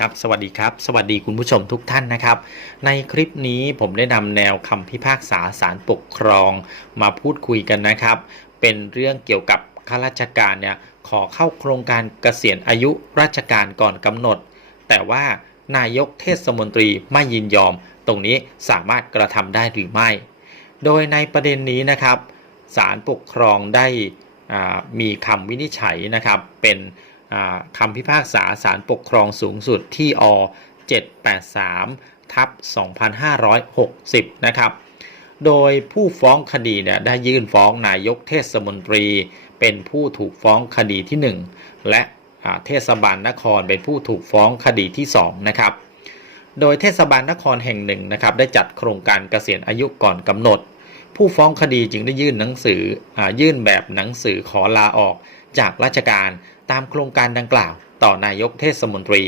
ครับสวัสดีครับ สวัสดีคุณผู้ชมทุกท่านนะครับ ในคลิปนี้ผมได้นำแนวคำพิพากษาศาลปกครองมาพูดคุยกันนะครับ เป็นเรื่องเกี่ยวกับข้าราชการเนี่ยขอเข้าโครงการเกษียณอายุราชการก่อนกำหนด แต่ว่านายกเทศมนตรีไม่ยินยอม ตรงนี้สามารถกระทำได้หรือไม่ โดยในประเด็นนี้นะครับศาลปกครองได้มีคำวินิจฉัยนะครับเป็น คำพิพากษาศาลปกครองสูงสุดที่อ783ทับ2560 นะครับ โดยผู้ฟ้องคดีเนี่ยได้ยื่นฟ้องนายกเทศมนตรี เป็นผู้ถูกฟ้องคดีที่ 1 และเทศบาลนครเป็นผู้ถูกฟ้องคดีที่ 2 นะครับ โดยเทศบาลนครแห่งหนึ่งนะครับได้จัดโครงการเกษียณอายุก่อนกำหนด ผู้ฟ้องคดีจึงได้ยื่นหนังสืออยื่นแบบหนังสือขอลาออก จากราชการตามโครงการดังกล่าว ต่อนายกเทศมนตรี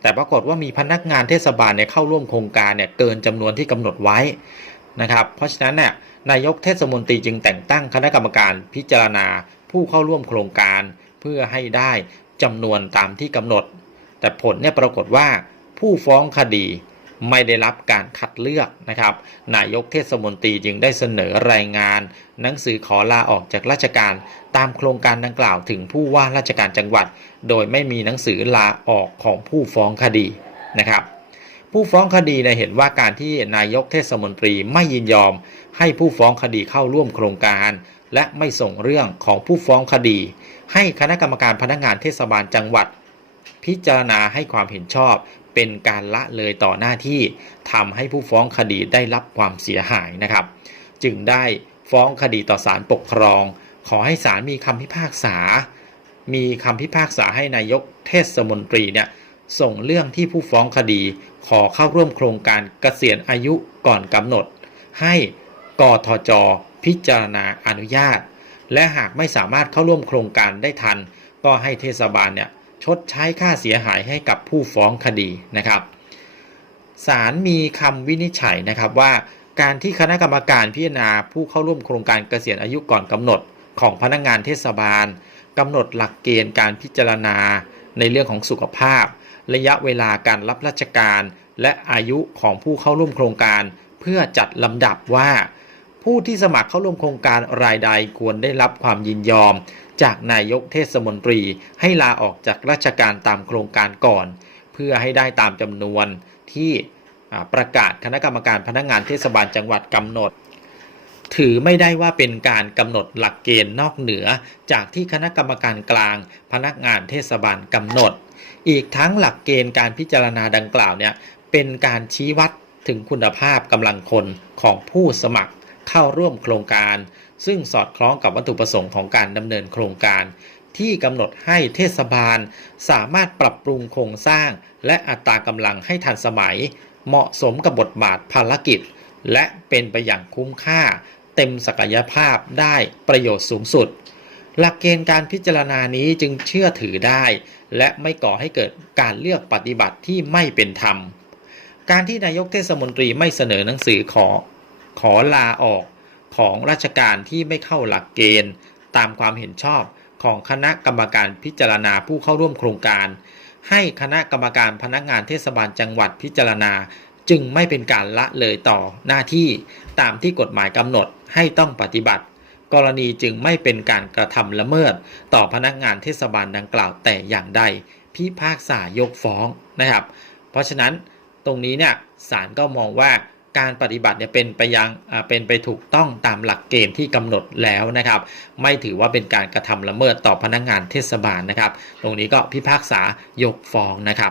แต่ปรากฏว่ามีพนักงานเทศบาลเนี่ยเข้าร่วมโครงการเนี่ยเกินจำนวนที่กำหนดไว้นะครับ เพราะฉะนั้นเนี่ยนายกเทศมนตรีจึงแต่งตั้งคณะกรรมการพิจารณาผู้เข้าร่วมโครงการ เพื่อให้ได้จำนวนตามที่กำหนด แต่ผลเนี่ยปรากฏว่าผู้ฟ้องคดี ไม่ได้รับการคัดเลือกนะครับ นายกเทศมนตรีจึงได้เสนอรายงาน หนังสือขอลาออกจากราชการตามโครงการดังกล่าวถึงผู้ว่าราชการจังหวัด โดยไม่มีหนังสือลาออกของผู้ฟ้องคดีนะครับผู้ฟ้องคดีเนี่ยเห็นว่าการที่นายกเทศมนตรีไม่ยินยอม ให้ผู้ฟ้องคดีเข้าร่วมโครงการ และไม่ส่งเรื่องของผู้ฟ้องคดี ให้คณะกรรมการพนักงานเทศบาลจังหวัด พิจารณาให้ความเห็นชอบเป็นการละเลยต่อหน้าที่ทำให้ผู้ฟ้องคดีได้รับความเสียหายนะครับ จึงได้ฟ้องคดีต่อศาลปกครอง ขอให้ศาลมีคำพิพากษา มีคำพิพากษาให้นายกเทศมนตรีเนี่ยส่งเรื่องที่ผู้ฟ้องคดี ขอเข้าร่วมโครงการเกษียณอายุก่อนกำหนด ให้กทจ พิจารณาอนุญาต และหากไม่สามารถเข้าร่วมโครงการได้ทัน ก็ให้เทศบาลเนี่ย ชดใช้ค่าเสียหายให้กับผู้ฟ้องคดีนะครับศาลมีคำวินิจฉัยนะครับว่าการที่คณะกรรมการพิจารณาผู้เข้าร่วมโครงการเกษียณอายุก่อนกำหนดของพนักงานเทศบาลกำหนดหลักเกณฑ์การพิจารณาในเรื่องของสุขภาพ ระยะเวลาการรับราชการ และอายุของผู้เข้าร่วมโครงการ เพื่อจัดลำดับว่า ผู้ที่สมัครเข้าร่วมโครงการรายใดควรได้รับความยินยอม จากนายกเทศมนตรีให้ลาออกจากราชการตามโครงการก่อน เพื่อให้ได้ตามจำนวนที่ประกาศคณะกรรมการพนักงานเทศบาลจังหวัดกำหนด ถือไม่ได้ว่าเป็นการกำหนดหลักเกณฑ์นอกเหนือ จากที่คณะกรรมการกลาง พนักงานเทศบาลกำหนด อีกทั้งหลักเกณฑ์การพิจารณาดังกล่าวเนี่ยเป็นการชี้วัดถึงคุณภาพกำลังคนของผู้สมัครเข้าร่วมโครงการ ซึ่งสอดคล้องกับวัตถุประสงค์ของการดำเนินโครงการ ที่กำหนดให้เทศบาล สามารถปรับปรุงโครงสร้าง และอัตรากำลังให้ทันสมัย เหมาะสมกับบทบาทภารกิจ และเป็นไปอย่างคุ้มค่า เต็มศักยภาพได้ประโยชน์สูงสุด หลักเกณฑ์การพิจารณานี้จึงเชื่อถือได้ และไม่ก่อให้เกิดการเลือกปฏิบัติที่ไม่เป็นธรรมการที่นายกเทศมนตรีไม่เสนอหนังสือขอ ขอลาออก ของราชการที่ไม่เข้าหลักเกณฑ์ ตามความเห็นชอบของคณะกรรมการพิจารณาผู้เข้าร่วมโครงการ ให้คณะกรรมการพนักงานเทศบาลจังหวัดพิจารณา จึงไม่เป็นการละเลยต่อหน้าที่ตามที่กฎหมายกำหนดให้ต้องปฏิบัติ กรณีจึงไม่เป็นการกระทำละเมิด ต่อพนักงานเทศบาลดังกล่าวแต่อย่างใด พิพากษายกฟ้องนะครับ เพราะฉะนั้นตรงนี้เนี่ยศาลก็มองว่า การปฏิบัติเนี่ยเป็นไปยังอ่าเป็นไปถูกต้องตามหลักเกณฑ์ที่กำหนดแล้วนะครับ ไม่ถือว่าเป็นการกระทำละเมิดต่อพนักงานเทศบาลนะครับ ตรงนี้ก็พิพากษายกฟ้องนะครับ